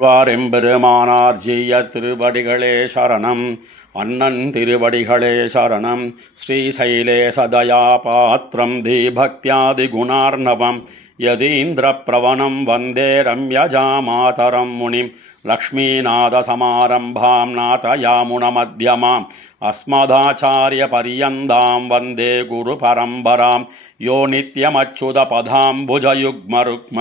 வாரெம்பெருமானார் ஜீய திருவடிகளே சரணம். அண்ணன் திருவடிகளே சரணம். ஸ்ரீசைலே சதயா பாத்திரம் தீபக்தியாதி குணார்ணவம் யதீந்திர பிரவணம் வந்தே ரம்யஜா மாதரம் முனிம் லக்ஷ்மீநாதசமாரம்பாம் நாதயாமுனமத்யமாம் அஸ்மதாச்சாரிய பரியந்தாம் வந்தே குரு பரம்பராம் யோ நித்யமச்சுதபதாம்புஜயுக்மருக்ம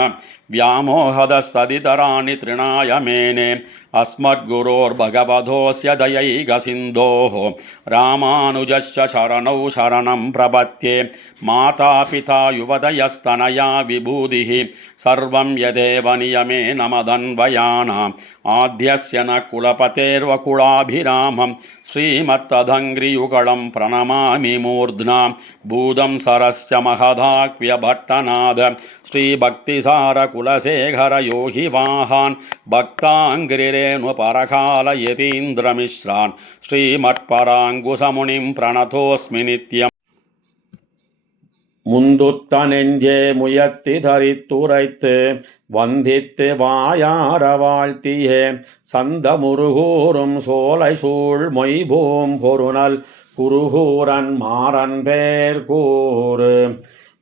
व्यामोहदस्तदितराणि तृणाय मेने अस्मद्गुरोर्भगवतोऽस्य दयैकसिन्धोः रामानुजस्य शरणौ शरणं प्रपद्ये मातापिता युवतयस्तनया विभूतिः सर्वं यदेव नियमेन मदन्वयानाम् आद्यस्य न कुलपतेर्वकुलाभिरामं श्रीमत्तदङ्घ्रियुगलं प्रणमामि मूर्ध्ना भूतं सरश्च महदाक्व्यभट्टनाद श्रीभक्तिसार कुलशेखर योहि वाहान् भक्ताङ्घ्रिरेणु परकाल यतीन्द्रमिश्रान् श्रीमत्पराङ्कुशमुनिं प्रणतोऽस्मि नित्यम्. முந்துத்த நெஞ்சே முயத்தி தரித்துரைத்து வந்தித்து வாயார வாழ்த்தியே சந்த முருகூரும் சோலை சூழ் மொய்பூம் பொருநல் குருகூரன் மாறன் பேர் கூறு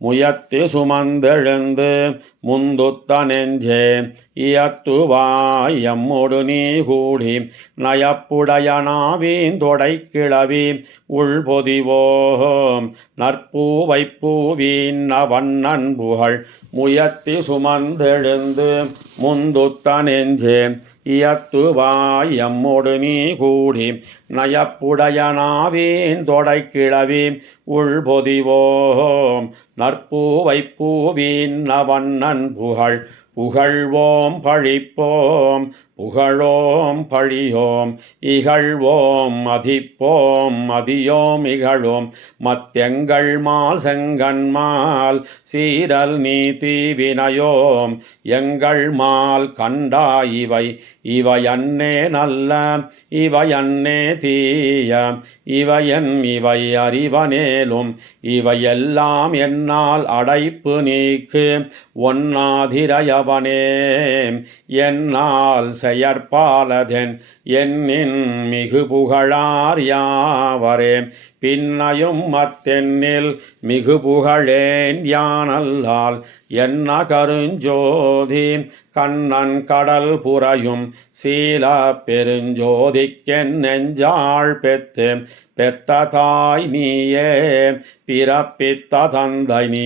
முயத்தி சுமந்தெழுந்து முந்துத்த நெஞ்சே இயத்துவாய் எம்மொடு நீ கூடி நயப்புடைய நாவீந்தொடை கிளவி உள்பொதிவோம் நற்பூ வைப்பூவீன் வண்ணன் புகழ் முயத்தி சுமந்தெழுந்து முந்துத்த நெஞ்சே இயத்துவாய் எம்மொடு நீ கூடி நயப்புடைய நாவீந்தொடை கிளவி உள்பொதிவோம் நற்பூ வைப்பூவீன் வண்ணன் புகழ் புகழ்வோம் பழிப்போம் புகழோம் பழியோம் இகழ்வோம் மதிப்போம் மதியோம் இகழோம் மத்தெங்கள் மால் செங்கன்மால் சீரல் நீதி வினயோம் எங்கள் மால் கண்டா இவை இவையன்னே நல்ல இவையன்னே தீய இவையன் இவை அறிவனேலும் இவையெல்லாம் என்னால் அடைப்பு நீக்கு ஒன்னாதிரையவனே என்னால் செயற்பாலதென் என்னின் மிகு புகழார் யாவரே பின்னையும் மத்தென்னில் மிகு புகழேன் யானல்லால் என்ன கருஞ்சோதி கண்ணன் கடல் புரையும் சீல பெருஞ்சோதிக்கென் நெஞ்சாள் பெத்து பெத்த தாய் நீயே பிறப்பித்த தந்தை நீ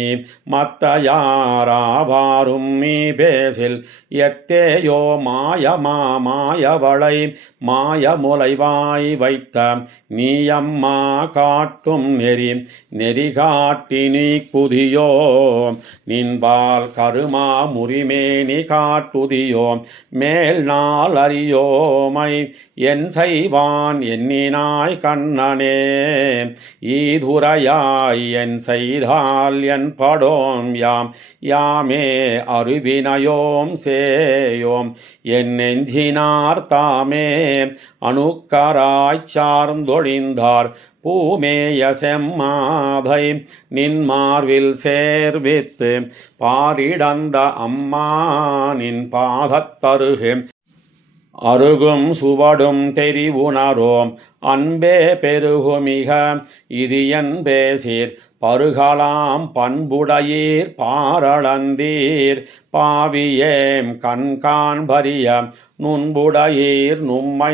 மத்த யாராவாரும் நீ பேசில் எத்தேயோ மாயமா மாயவளை மாயமுலைவாய் வைத்த நீயம்மா காட்டும் நெறி நெறி காட்டி நீ குதியோ நின்பால் கருமா முறிமேனி காட்டுதியோ மேல் நாள் அறியோமை என் செய்வான் எண்ணினாய் கண்ணனே ஈதுரையாய் என் செய்தால் என் படோம் யாம் யாமே அருவினையோம் சேயோம் என் நெஞ்சினார் தாமே அணுக்கராய்ச் சார்ந்தொழிந்தார் பூமேய செம்மாதை நின்மார்வில் சேர்வித்து பாரிடந்த அம்மா நின் பாதத்தருகு அருகும் சுவடும் தெரிவுணரோம் அன்பே பெருகுமிக இது என் பேசீர் பருகலாம் பண்புடையீர் பாரளந்தீர் பாவியேம் கண்காண்பரிய நுண்புடையீர் நும்மை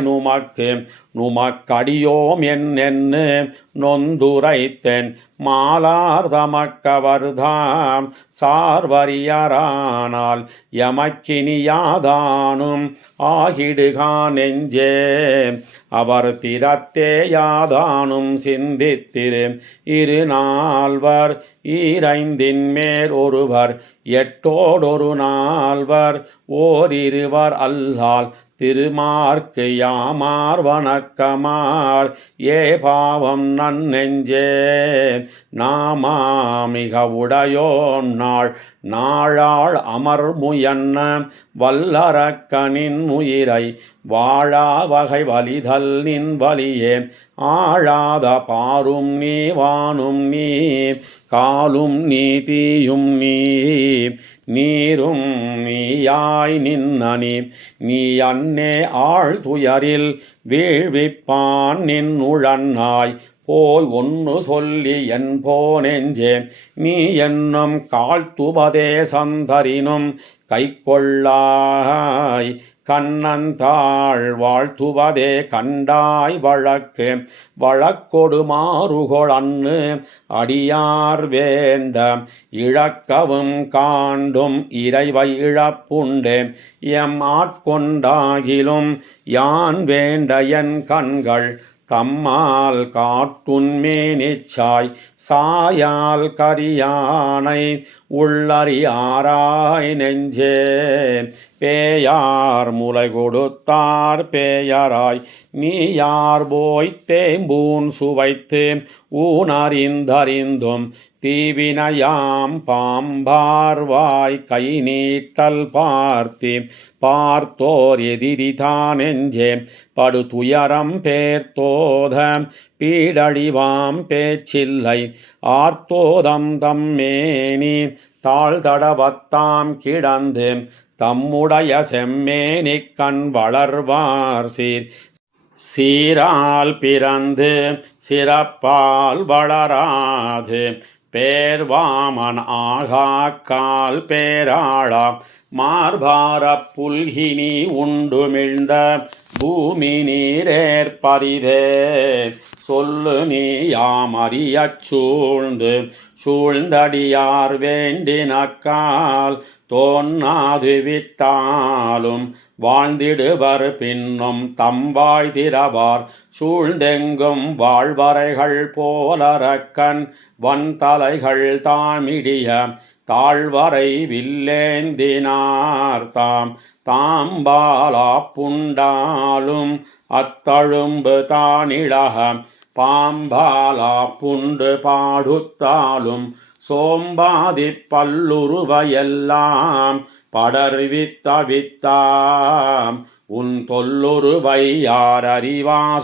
நுமக்கடியோம் என்னென்னு நொந்துரைத்தென் மாலார் தமக்கவர்தாம் சார்வரியரானால் எமக்கினியாதானும் ஆகிடுகா நெஞ்சே அவர் திறத்தேயாதானும் சிந்தித்திரு இரு நால்வர் ஈரைந்தின் மேல் ஒருவர் எட்டோடொரு நால்வர் ஓரிருவர் அல்லால் திருமார்க்கு யாமார் வணக்கமார் ஏ பாவம் நன்னெஞ்சே நாமாமிக உடையோன் நாளாள் அமர் முயன்ன வல்லரக்கனின் உயிரை வாழா வகை வலிதல் நின் வலியே ஆழாத பாரும் நீ வானும் நீ காலும் நீ தீயும் நீ நீரும் நீயாய் நின்னனி நீ அன்னே ஆழ்துயரில் வீழ்விப்பான் நின் உழன்னாய் போய் ஒன்று சொல்லி என் போனெஞ்சே நீ என்னும் காழ்த்துபதேசந்தரினும் கைக்கொள்ளாய் கண்ணந்தாள் வாழ்த்துவதே கண்டாய் வழக்கு வழக்கொடு மாறுகொள் அன்னு அடியார் வேண்ட இழக்கவும் காண்டும் இறைவை இழப்புண்டே எம் ஆட்கொண்டாகிலும் யான் வேண்ட என் கண்கள் தம்மால் காட்டுண்மேனிச்சாய் சாயால் கரியானை உள்ளறியாராய் நெஞ்சே பேயார் முலை கொடுத்தார் பேயராய் நீ யார் போய் தேம்பூன் சுவைத்து ஊனறிந்தறிந்தும் தீவினையாம் பாம்பார்வாய் கை நீட்டல் பார்த்தோர் எதிரிதானெஞ்சே படு துயரம் பேர்த்தோத பீடழிவாம் பேச்சில்லை ஆர்த்தோதம் தம்மேனி தாழ்தடவத்தாம் கிடந்து தம்முடைய செம்மேனிக் கண் வளர்வார் சீரால் பிறந்து சிறப்பால் வளராது பேர்வாமன் ஆகாக்கால் பேராளா மார்பார புல்கினி உண்டுமிழ்ந்த பூமி நீரேற்பரிதே சொல்லு நீ யாமறியச் சூழ்ந்தடியார் வேண்டினக்கால் தோன்னாது விட்டாலும் வாழ்ந்திடுவர் பின்னும் தம்வாய் திறவார் சூழ்ந்தெங்கும் வாழ்வரைகள் போலரக்கன் வன்தலைகள் தாமிடிய தாழ்வரை வில்லேந்தினார் தாம்பாலா புண்டாலும் அத்தழும்பு தானிழக பாம்பாலா புண்டு பாடுத்தாலும் சோம்பாதி பல்லுருவையெல்லாம் படர்வித்தவித்தாம் உன் தொல்லுருவை யார் அறிவா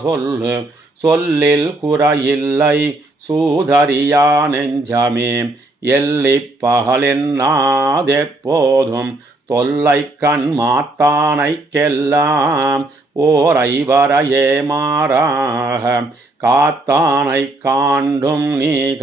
சொல்லில் குறையில்லை சூதரியா நெஞ்சமே எல்லிப் பகலென்னாதெப்போதும் தொல்லை கண் மாத்தானைக்கெல்லாம் ஓரைவரையே மாறாக காத்தானை காண்டும் நீ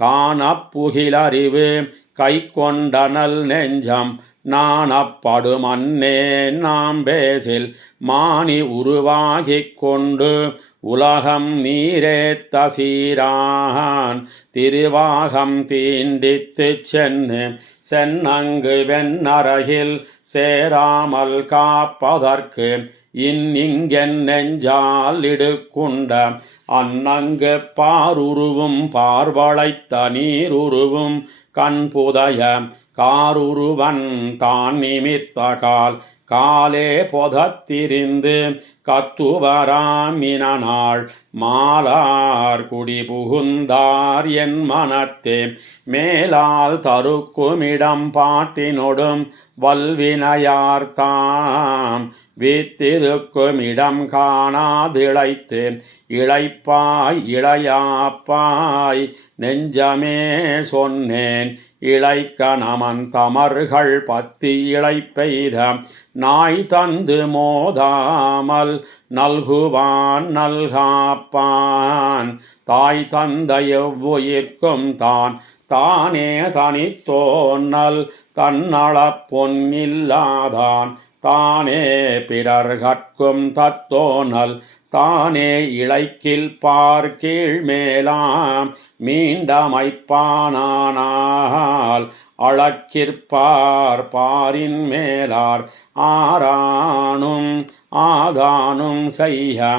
காணப்புகிலறிவு கை கொண்டனல் நெஞ்சம் நாணப்படுமன்னே நாம் பேசில் மானி உருவாகிக் கொண்டு உலகம் நீரேத்த சீரான் திருவாகம் தீண்டித்து சென்னங்கு வெண்ணரகில் சேராமல் காப்பதற்கு இங்கென் நெஞ்சால் இடுக்குண்ட அன்னங்கு பாருருவும் பார்வளைத்த நீருருவும் கண்புதைய காருருவன் தான் நிமித்த காலே பொதத்திரிந்து கத்துவராமினாள் மாலார் குடி புகுந்தார் என் மனத்தே மேலால் தருக்குமிடம் பாட்டினொடும் வல்வினையார்த்தாம் வீத்திருக்குமிடம் காணாதிழைத்து இளையாப்பாய் நெஞ்சமே சொன்னேன் இளைக்க நமன் தமர்கள் பத்தி இளைப்பெய்த நாய் தந்து மோதாமல் நல்குவான் நல்காப்பான் தாய் தந்த எவ்வுயிர்க்கும் தானே தனித்தோன்னல் தன்னளப் பொன்னில்லாதான் தானே பிறர்கட்கும் தத்தோனல் தானே இளைக்கில் பார்க்கீழ் மேலாம் மீண்டமைப்பானால் அளக்கிற்பார் பாரின் மேலார் ஆதானும் செய்ய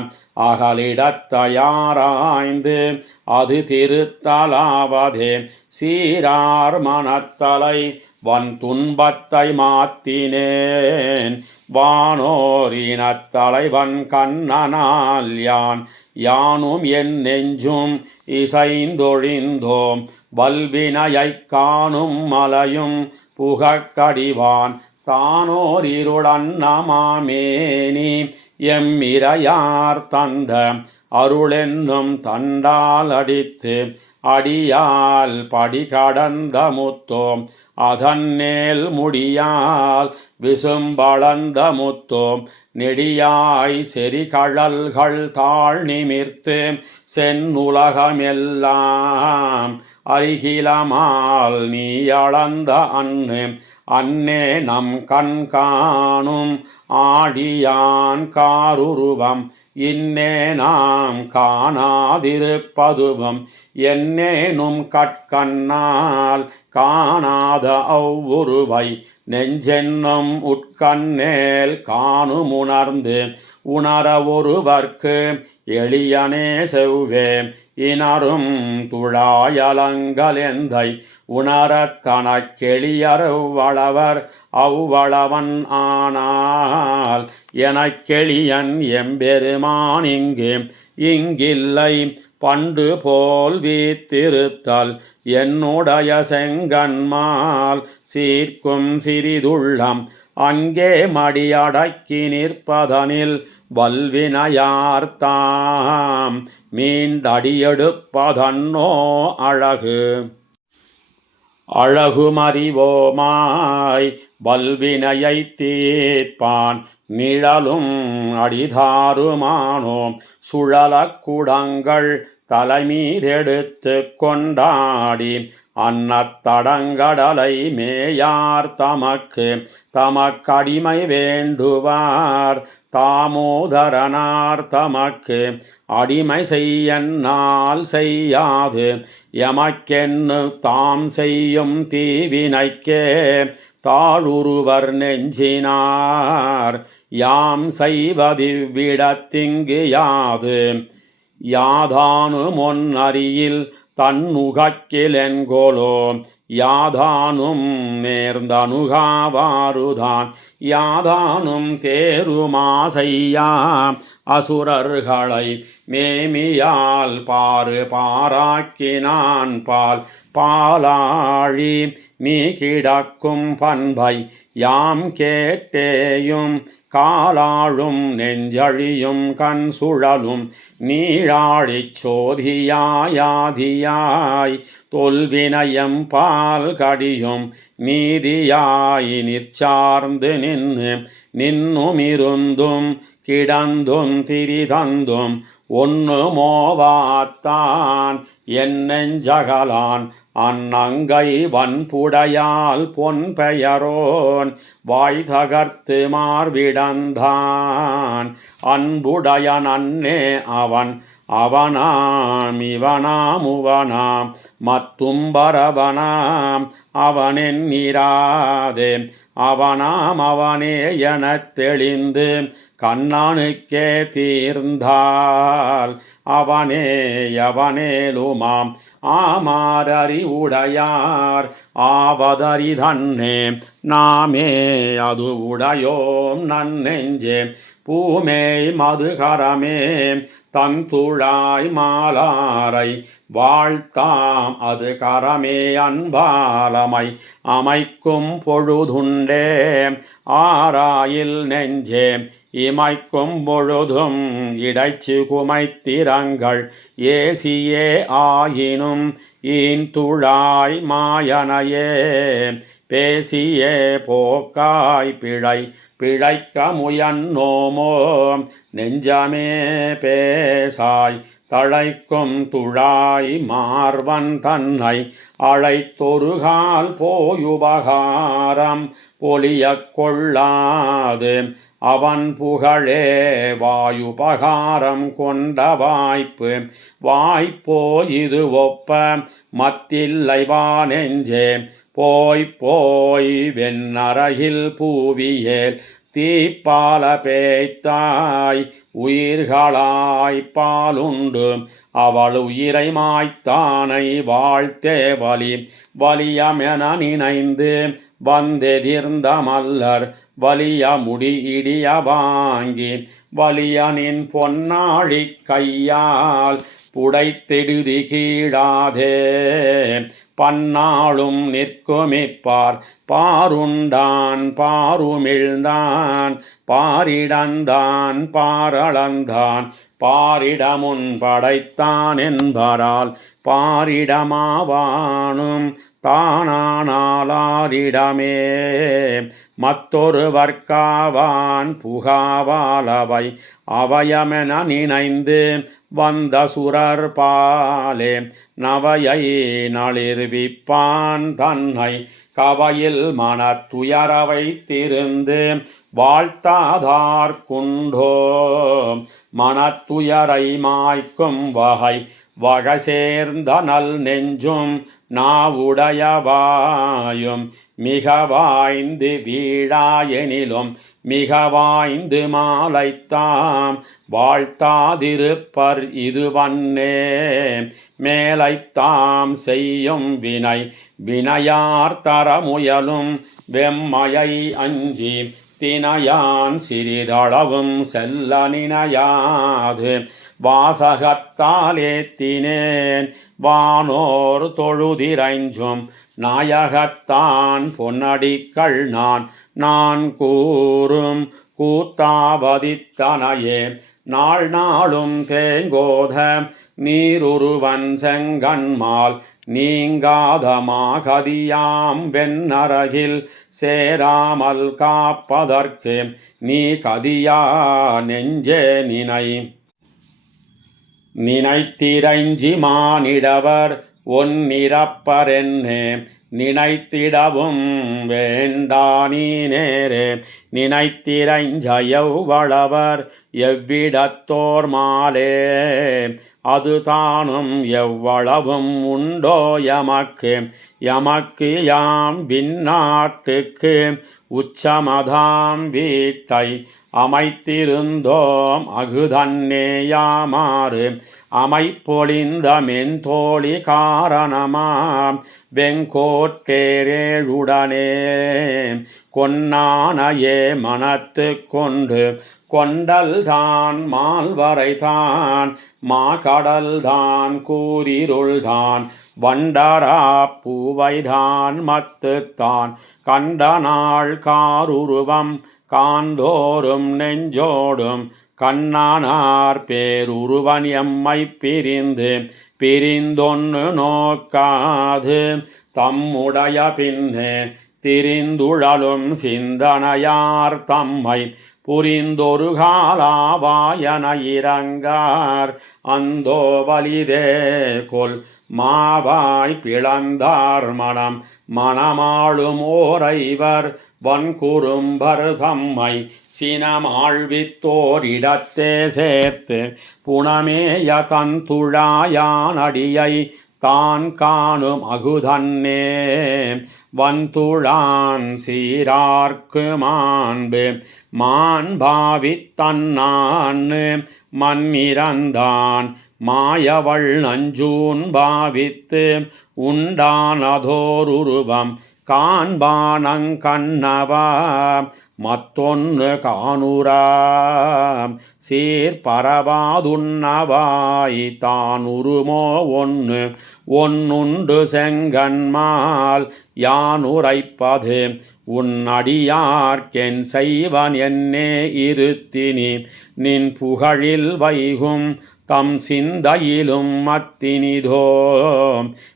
அகலிடத்தையாராய்ந்து அது திருத்தலாவதே சீரார் மனத்தலை வன் துன்பத்தை மாத்தினேன் வானோரினத்தலைவன் கண்ணனால் யானும் என் நெஞ்சும் இசைந்தொழிந்தோம் வல்வினையைக் காணும் மலையும் புகக்கடிவான் தானோர் இருளன்னமாமேனி எம்மிரையார் தந்த அருளென்னும் தண்டால் அடித்து அடியால் படி கடந்த முத்தோம் அதன்னேல் முடியால் விசும்பளந்த முத்தோம் நெடியாய் செறிகழல்கள் தாழ் நிமிர்த்து சென்னுலகமெல்லாம் அருகிலமால் நீ அளந்த அன்னே நம் கண் காணும் ஆடியான் காருருவம் இன்னே நாம் காணாதிருப்பதுவம் என்னேனும் கட்கண்ணால் காணாத அவ்வுருவை நெஞ்சென்னும் உட்கண்ணேல் காணுமுணர்ந்து உணர ஒருவர்க்கு எளியனே செவ்வே இனரும் துழாயலங்கலெந்தை உணரத் தனக்கெளியரவ்வளவர் அவ்வளவன் ஆனால் எனக்கெளியன் எம்பெருமான் இங்கில்லை பண்டு போல் வீத்திருத்தல் என்னுடைய செங்கண்மால் சீர்க்கும் சிறிதுள்ளம் அங்கே மடியடக்கி நிற்பதனில் வல்வினையார்த்தாம் மீண்டடியெடுப்பதன்னோ அழகுமறிவோமாய் வல்வினையை தீர்ப்பான் நிழலும் அடிதாருமானோம் சுழலக் குடங்கள் தலைமீதெடுத்து கொண்டாடி அன்னத்தடங்கடலை மேயார் தமக்கடிமை வேண்டுவார் தாமோதரனார் தமக்கு அடிமை செய்யன்னால் செய்யாது எமக்கென்னு தாம் செய்யும் தீவினைக்கே தாழுருவர் நெஞ்சினார் யாம் செய்வதிவ்விடத்திங்கு யாதானு முன்னறியில் தன்னுகக்கிலென்கொலோ யாதானும் நேர்ந்தனுகாவாறுதான் யாதானும் தேருமா செய்யா அசுரர்களை நேமியால் பாராக்கினான் பாலாழி நீ கிடக்கும் பண்பை யாம் கேட்டேயும் காலாழும் நெஞ்சழியும் கண் சுழலும் நீழாழிச் சோதியாயாதியாய் தொல்வினயம் பால் கடியும் நீதியாய் நிற்சார்ந்து நின்னுமிருந்தும் கிடந்தும் திரிதந்தும் ஒன்னு மோவாத்தான் என் நெஞ்சகலான் அன்னங்கை வன்புடையால் பொன் பெயரோன் வாய் தகர்த்து மார்பிடந்தான் அன்புடையன் அன்னே அவனாம் இவனாம் மத்தும்பரவனாம் அவனென்னிராதே அவனே எனத் தெளிந்து கண்ணனுக்கே தீர்ந்தால் அவனேலுமாம் ஆமாரறிவுடையார் ஆவதறிதன்னே நாமே அது உடையோம் நன்னெஞ்சே பூமேய் மதுகரமே தந்துழாய் மாலாரை வாழ்த்தாம் அது கரமே அன்பாலமை அமைக்கும் பொழுதுண்டே ஆராயில் நெஞ்சே இமைக்கும் பொழுதும் இடைச்சு குமைத்திரங்கள் ஏசியே ஆயினும் ஈந்துழாய் மாயனையே பேசியே போக்காய் பிழைக்க முயன்னோமோ நெஞ்சமே பேசாய் தழைக்கும் துழாய் மார்வன் தன்னை அழைத்தொருகால் போயுபகாரம் பொலியக் கொள்ளாது அவன் புகழே வாயுபகாரம் கொண்ட வாய்ப்போ இது ஒப்ப மத்தில்லை வானெஞ்சே போய் வெண்ணரகில் பூவியேல் தீப்பால பேய்த்தாய் உயிர்களாய் பாலுண்டு அவள் உயிரை மாய்த்தானை வாழ்த்தே வலியமென நினைந்து வந்தெதிர்ந்த மல்லர் வலிய முடி இடிய வாங்கி வலியனின் பொன்னாழி கையால் புடைத்தெடுதி கீழாதே பன்னாளும் நிற்குமிப்பார் பாருண்டான் பாருமிழ்ந்தான் பாரிடந்தான் பாரளந்தான் பாரிடமுன் படைத்தான் என்பரால் பாரிடமாவானும் தானானாலாரிடமே மற்றொருவர்க்காவான் புகாவாலவை அவயமென நினைந்து வந்த சுரர் பாலே நவையை நளிர்விப்பான் தன்னை கவையில் மனத்துயரவை திருந்து வாழ்த்தாதார்க்குண்டோ மனத்துயரை மாய்க்கும் வகை சேர்ந்த நல் நெஞ்சும் நாவுடையவாயும் மிக வாய்ந்து வீழாயெனிலும் மிக வாய்ந்து மாலைத்தாம் வாழ்த்தாதிருப்பர் இதுவன்னே மேலைத்தாம் செய்யும் வினையார் தரமுயலும் வெம்மையை அஞ்சி தினையான் சிறிதளவும் செல்ல நினையாது வாசகத்தாலேத்தினேன் வானோர் தொழுதிரைஞ்சும் நாயகத்தான் பொன்னடிக்கள் நான் கூறும் கூத்தாவதித்தனையே நாள் நாளும் தேங்கோத நீருருவன் செங்கண்மால் நீங்காத மாகதியாம் வெண்ணரகில் சேராமல் காப்பதற்கு நீ கதியா நெஞ்சே நினைத்திரைஞ்சி மானிடவர் ஒன்னிரப்பரென்னே நினைத்திடவும் வேண்டா நீ நேரே நினைத்திரைஞ்செவ்வளவர் எவ்விடத்தோர் மாலே அது தானும் எவ்வளவும் உண்டோ எமக்கு யாம் விண்ணாட்டுக்கு உச்சமதாம் வீட்டை அமைத்திருந்தோம் அகுதன்னேயாமாறு அமைப்பொழிந்த மென்தோழி காரணமாம் வெங்கோட்டேரேழுடனே கொன்னானையே மனத்து கொண்டல்தான் மால்வரைதான் மாகடல்தான் கூரிருள்தான் வண்டரா பூவைதான் மத்துத்தான் கண்டநாள் காருருவம் காந்தோறும் நெஞ்சோடும் கண்ணானார் பேருருவன் எம்மை பிரிந்தொன்னு நோக்காது தம்முடைய பின்னே திரிந்துழலும் சிந்தனையார் தம்மை புரிந்தொரு காலாவாயன இறங்கார் அந்தோ வலிதே கொல் மாவாய் பிளந்தார் மனமாளும் ஓரைவர் வன்குறும்பர் தம்மை சினமாழ்வித்தோரிடத்தே சேர்த்து புனமேய தந்துழாயானடியை தான் காணும் அகுதன்னே வன்துழான் சீரார்க்கு மாண்பாவித்தன்னான் மண்ணிறந்தான் மாயவள் நஞ்சூன் பாவித்து உண்டானதோருருவம் காண்பானங்கண்ணவா மத்தொன்னு காணுராம் சீர்பரவாதுண்ணவாய் தானுருமோ ஒன்னுண்டு செங்கன்மால் யானுரைப்பது உன்னடியார்க்கென் செய்வன் என்னே இருத்தினி நின் புகழில் வைகும் தம் சிந்தையிலும் மத்தினிதோ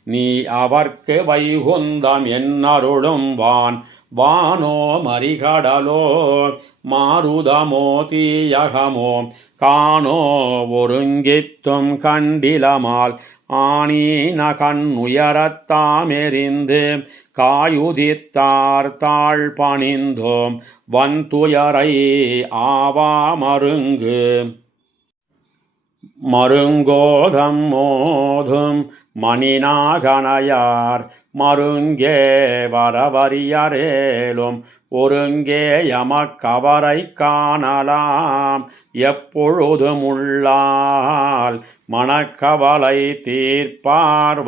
நீ அவர்க்கு வைகுந்தம் என்னருளும் வானோ மறிகடலோ மாருதமோ தீயகமோ காணோ ஒருங்கித்தும் கண்டிலமால் ஆனீன கண்ணுயரத்தாமெறிந்து காயுதிர்த்தார் தாழ் பணிந்தோம் வன்துயரை ஆவா மருங்கோதம் மோதும் மணிநாகனையார் மருங்கே வரவரியரேலும் ஒருங்கே எமக்கவரை காணலாம் எப்பொழுதும் உள்ளால் மனக்கவலை தீர்ப்பார்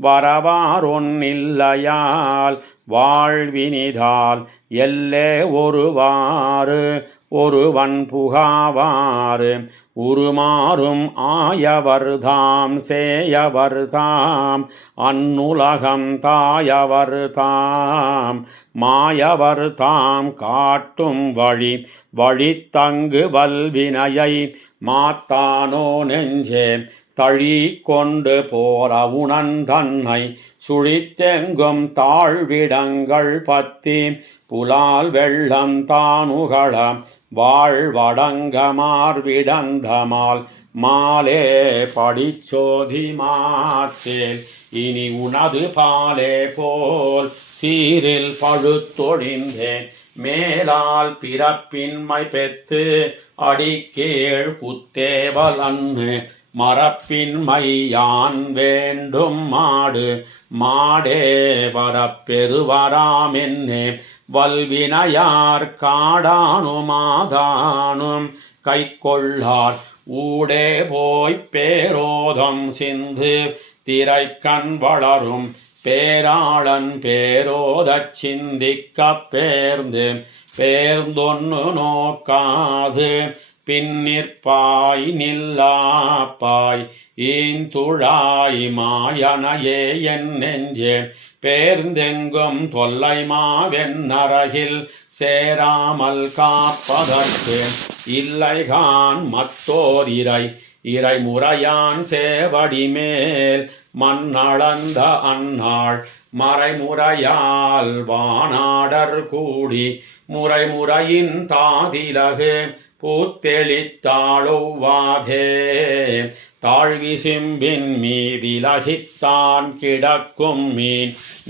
வரவாரொன்னில்லையால் வாழ்வினிதால் எல்லே ஒருவாறு ஒருவன் புகாவாறு உருமாறும் ஆயவர்தாம் சேயவர்தாம் அந்நுலகம் தாயவர்தாம் மாயவர்தாம் காட்டும் வழி வழித்தங்கு வல்வினையை மாத்தானோ நெஞ்சே தழி கொண்டு போற உணர்ந்தன்னை சுழித்தெங்கும் தாழ்விடங்கள் பத்தி புலால் வெள்ளம் தானுகள வாழ்வடங்க மார்விடந்தமால் மாலே படிச்சோதி மாற்றேல் இனி உனது பாலே போல் சீரில் பழுத்தொழிந்தேன் மேலால் பிறப்பின்மை பெத்து அடிக்கீழ் புத்தேவல் அன்னு மரப்பின்மை யான் வேண்டும் மாடு மாடே வரப்பெருவராமென்னே வல்வினையார் காடானுமாதானும் கை கொள்ளார் ஊடே போய்ப் பேரோதம் சிந்து திரைக்கண் வளரும் பேராளன் பேரோதச் சிந்திக்கப் பேர்ந்தொன்னு நோக்காது பின்னிற்பாய் நில்லாப்பாய் ஈந்துழாய் மாயனையே என் நெஞ்சே பேர்ந்தெங்கும் தொல்லை மாவென்னரகில் சேராமல் காப்பதற்கு இல்லைகான் மத்தோர் இறை முறையான் சேவடி மேல் மண்ணளந்த அந்நாள் மறைமுறையால் வானாடர் கூடி முறைமுறையின் தாதிலகு பூத்தெளித்தாளொவ்வாதே தாழ்விசிம்பின் மீதிலகித்தான் கிடக்கும்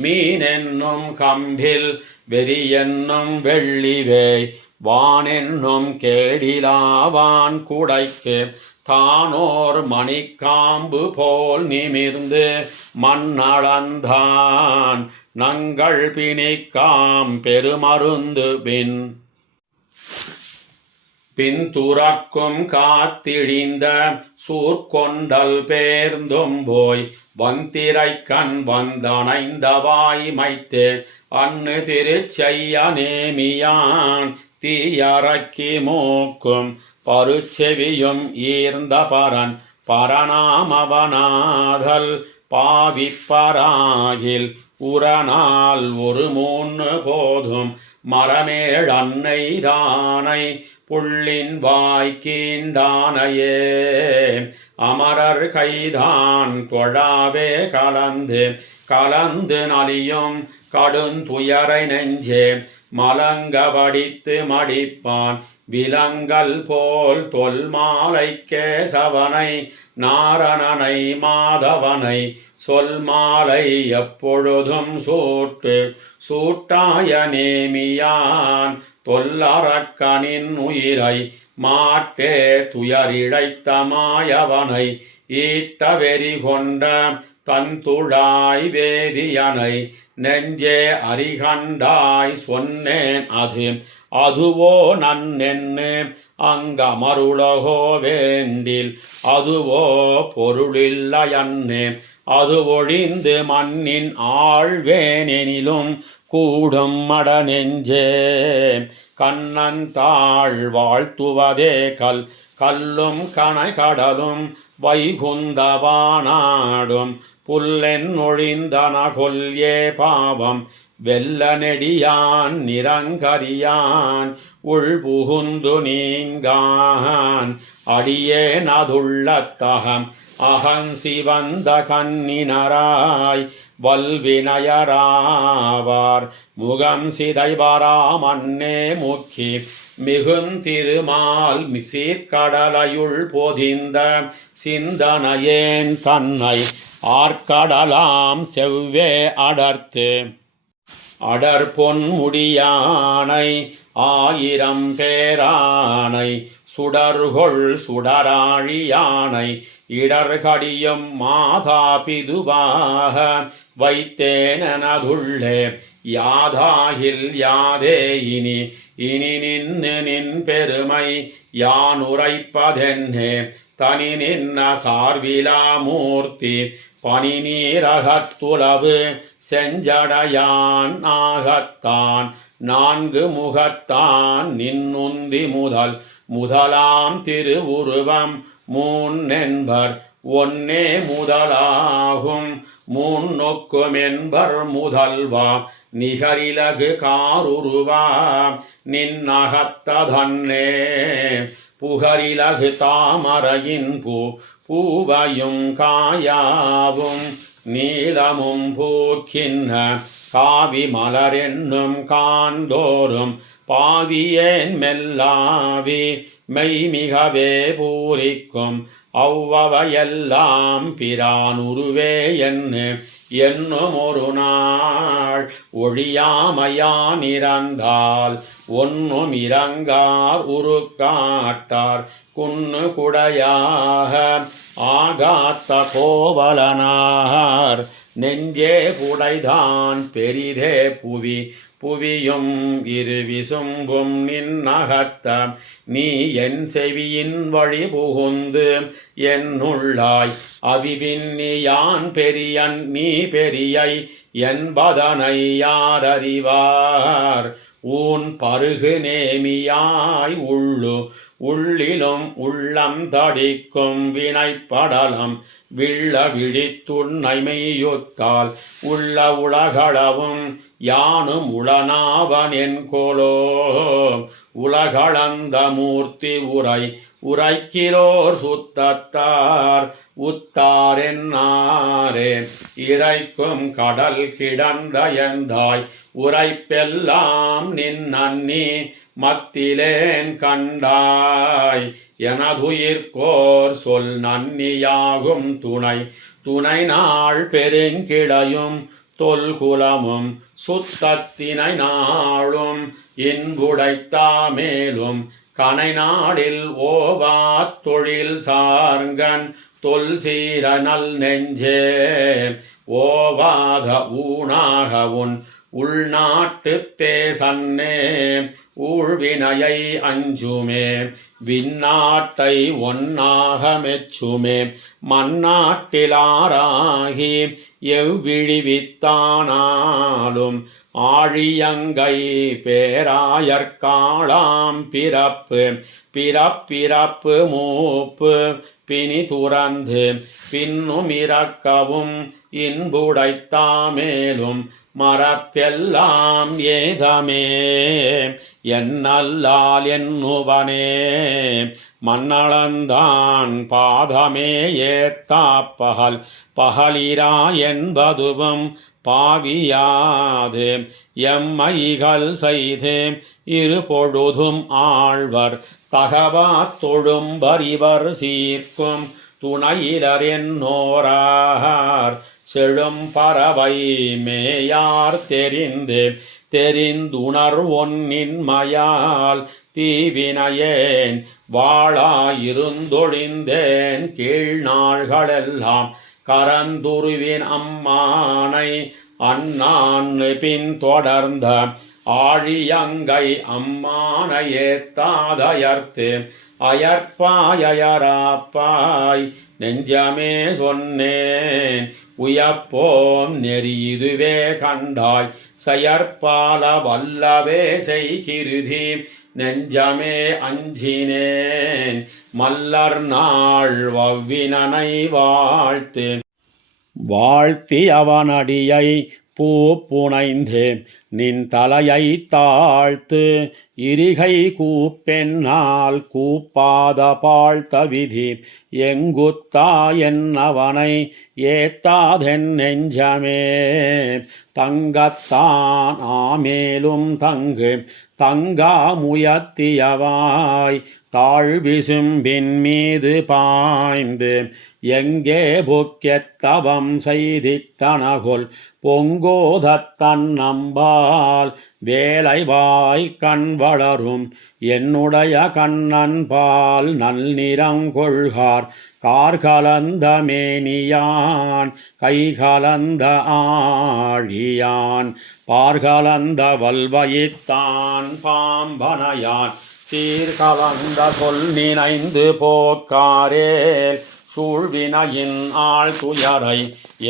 மீனென்னும் கம்பில் வெறியென்னும் வெள்ளிவேய் வானென்னும் கேடிலாவான் குடைக்கு தானோர் மணிக்காம்பு போல் நிமிர்ந்து மண்ணளந்தான் நங்கள் பிணிக்காம் பெருமருந்து பின் துறக்கும் காத்திழிந்த சூர்கொண்டல் பேர்ந்தும் போய் வந்திரைக்கண் வந்தணைந்தவாய் மைத்து அன்னு திருச்செய்ய நேமியான் தீயறக்கி மூக்கும் பருச்செவியும் ஈர்ந்த பரநாமவனாதல் பாவிப்பராகில் உரனால் ஒரு மூன்று போதும் மரமேழ் அன்னைதானை புள்ளின் வாய்க்கீண்டானையே அமரர் கைதான் தொழாவே கலந்து நலியும் கடுந்துயரை நெஞ்சே மலங்க வடித்து மடிப்பான் விலங்கல் போல் தொல்மாலை கேசவனை நாரணனை மாதவனை சொல்மாலை எப்பொழுதும் சூட்டாய நேமியான் தொல்லறக்கனின் உயிரை மாட்டே துயரிழைத்த மாயவனை ஈட்ட வெறி கொண்ட தந்துழாய் வேதியனை நெஞ்சே அறிகண்டாய் சொன்னேன் அதுவோ நன்னென்னு அங்கமருளகோ வேண்டில் அதுவோ பொருளில்லையன்னே அது ஒழிந்து மண்ணின் ஆழ்வேனெனிலும் கூடும் மட நெஞ்சே கண்ணன் தாழ் வாழ்த்துவதே கல்லும் கனை கடலும் வைகுந்தவானாடும் புல்லென் ஒழிந்தன கொல்யே பாவம் வெல்ல நெடியான் நிரங்கரியான் உள்புகுந்து நீங்கான் அடியேன் அதுள்ளத்தகம் அகஞ்சிவந்த கண்ணினராய் வல்வினயராவார் முகம் சிதைவராமன்னே முக்கி மிகுந்திருமால் சீர்கடலையுள் பொதிந்த சிந்தனையேன் தன்னை ஆர்க்கடலாம் செவ்வே அடர்பொன் முடியானை ஆயிரம் பேரானை சுடர்கொள் சுடராழியானை இடர்கடியும் மாதா பிதுவாக வைத்தேனதுள்ளே யாதாகில் யாதே இனி நின்னு நின் பெருமை யான் உரைப்பதென்னே தனி நின்ன சார்விலா மூர்த்தி பனி நீரகத்துளவு செஞ்சடையான் நாகத்தான் நான்கு முகத்தான் நின்னுந்தி முதலாம் திருவுருவம் மூன்னென்பர் ஒன்னே முதலாகும் மூன்னொக்கும் என்பர் முதல்வா நிகரிலகு காருருவா நின்னகத்ததன்னே புகரிலகு தாமரையின் பூவையும் காயாவும் நீலமும் பூக்கின்ன காவி மலரென்னும் காந்தோறும் பாவியேன் மெல்லாவி மெய்மிகவே பூரிக்கும் அவ்வவையெல்லாம் பிரானுருவே என்னும் ஒரு நாள் ஒழியாமையான் இறந்தால் ஒன்னும் இறங்கார் உருக்காட்டார் குன்னு குடையாக ஆகாத்த கோவலனார் நெஞ்சே புடைதான் பெரிதே புவியும் இருவிசும்பும் நின்னகத்த நீ என் செவியின் வழி புகுந்து என்னுள்ளாய் அவிவின்னியான் பெரியன் நீ பெரியை என்பதனை யாரறிவார் ஊன் பருகு நேமியாய் உள்ளிலும் உள்ளம் தடிக்கும் வினைப்படலம் விள்ள விழித்துண்ணைமையுத்தால் உள்ள உலகளவும் யானும் உளனாவன் என்கொலோ உலகளந்த மூர்த்தி உரைக்கிறோர் சுத்தத்தார் உத்தார் என்னாரே இறைக்கும் கடல் கிடந்த எந்தாய் உரைப்பெல்லாம் நின்னன்னி மத்திலேன் கண்டாய் எனதுயிர்கோர் சொல் நன்னியாகும் துணை நாள் பெருங்கிளையும் தொல்குலமும் சுத்தத்தினை நாளும் இன்புடைத்தாமேலும் கனை நாளில் ஓவாத் தொழில் சார்கன் தொல் சீர நல் நெஞ்சே ஓவாத ஊனாக உன் உள்நாட்டு தேசன்னே ஊழ்வினையை அஞ்சுமே விண்ணாட்டை ஒன்னாக மெச்சுமே மண்ணாட்டிலாராகி எவ்விழிவித்தானாலும் ஆழியங்கை பேராயற்காளாம் பிறப்பிறப்பு மூப்பு பிணி துறந்து பின்னும் இறக்கவும் இன்புடைத்தாமேலும் மரப்பெல்லாம் ஏதமே என்னல்லால் என்னுவனே மண்ணளந்தான் பாதமே பகலிரா என்பதுவும் பாவியாது எம்மைகள் செய்து இரு பொழுதும் ஆழ்வர் தகவா தொழும்பர் இவர் சீர்க்கும் துணையிலர் என்னோரார் செழும் பறவை மேயார் தெரிந்துணர் ஒன்னின்மையால் தீவினையேன் வாழாயிருந்தொழிந்தேன் கீழ்நாள்களெல்லாம் கரந்துருவின் அம்மானை அண்ணான் பின் தொடர்ந்த ஆழியங்கை அம்மானை ஏத்தாதயர்த்து அயற்பாயராப்பாய் நெஞ்சமே சொன்னேன் உயப்போம் நெறி இதுவே கண்டாய் செயற்பால வல்லவே செய்கிருதி நெஞ்சமே அஞ்சினேன் மல்லர் நாள் வவ்வினனை வாழ்த்தி அவனடியை பூப்புனைந்து நின் தலையை தாழ்த்து இரிகை கூப்பென்னால் கூப்பாத பாழ்த்த விதி எங்குத்தா என்னவனை ஏத்தாதென் நெஞ்சமே தங்கத்தான் ஆமேலும் தங்கா முயத்தியவாய் தாழ்விசும்பின் மீது பாய்ந்து எங்கே புக்கெத்தவம் செய்திட்டனகொல் பொங்கோதத்தன் நம்பால் வேலைவாய் கண் வளரும் என்னுடைய கண்ணன் பால் நல்நிறங்கொள்கார் கார்கலந்த மேனியான் கைகலந்த ஆழியான் பார்கலந்த வல்வயித்தான் பாம்பனையான் சீர்கலந்த சொல் நினைந்து போக்காரேல் சூழ்வினையின் ஆள் துயரை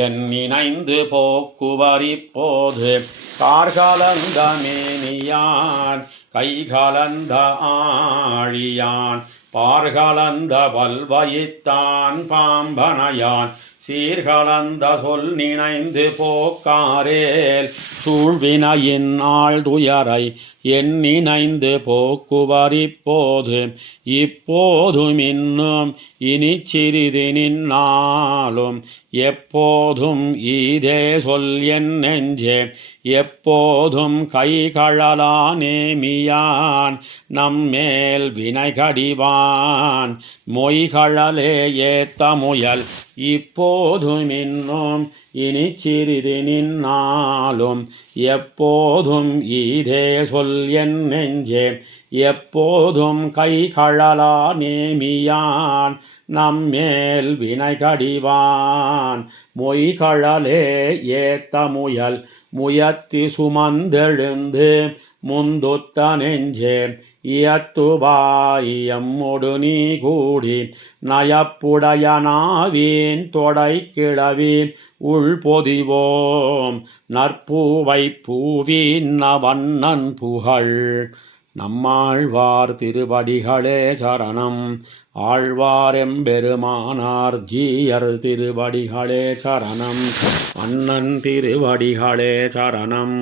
என் நினைந்து போக்குவரிப்போது கார்கலந்த மேனியான் கைகலந்த ஆழியான் பார்கலந்த வல்வயித்தான் பாம்பனையான் சீர்கலந்த சொல் நினைந்து போக்காரேல் சூழ்வினையின் ஆள் துயரை என் நினைந்து போக்குவரிப்போது இப்போதும் இன்னும் இனி சிறிது நின்னாலும் எப்போதும் ஈதே சொல் என் நெஞ்சே எப்போதும் கைகழலா நேமியான் நம்மேல் வினை கடிவான் மொய்கழலே ஏத்த முயல் இப்போதும் இன்னும் இனி சிறிது நின்னாலும் எப்போதும் ஈதே சொல் என் நெஞ்சே எப்போதும் கைகழலா நேமியான் நம்மேல் வினை கடிவான் மொய்கழலே ஏத்த முயல் முயத்தி சுமந்தெழுந்து முந்துத்த நெஞ்சே இயத்துவாய் எம்மொடு நீ கூடி நயப்புடையனாவீன் தொடை கிழவீன் உள்பொதிவோம் நற்பூவை பூவின் வண்ணன் புகழ். நம்மாழ்வார் திருவடிகளே சரணம். ஆழ்வார் எம்பெருமானார் ஜீயர் திருவடிகளே சரணம். அண்ணன் திருவடிகளே சரணம்.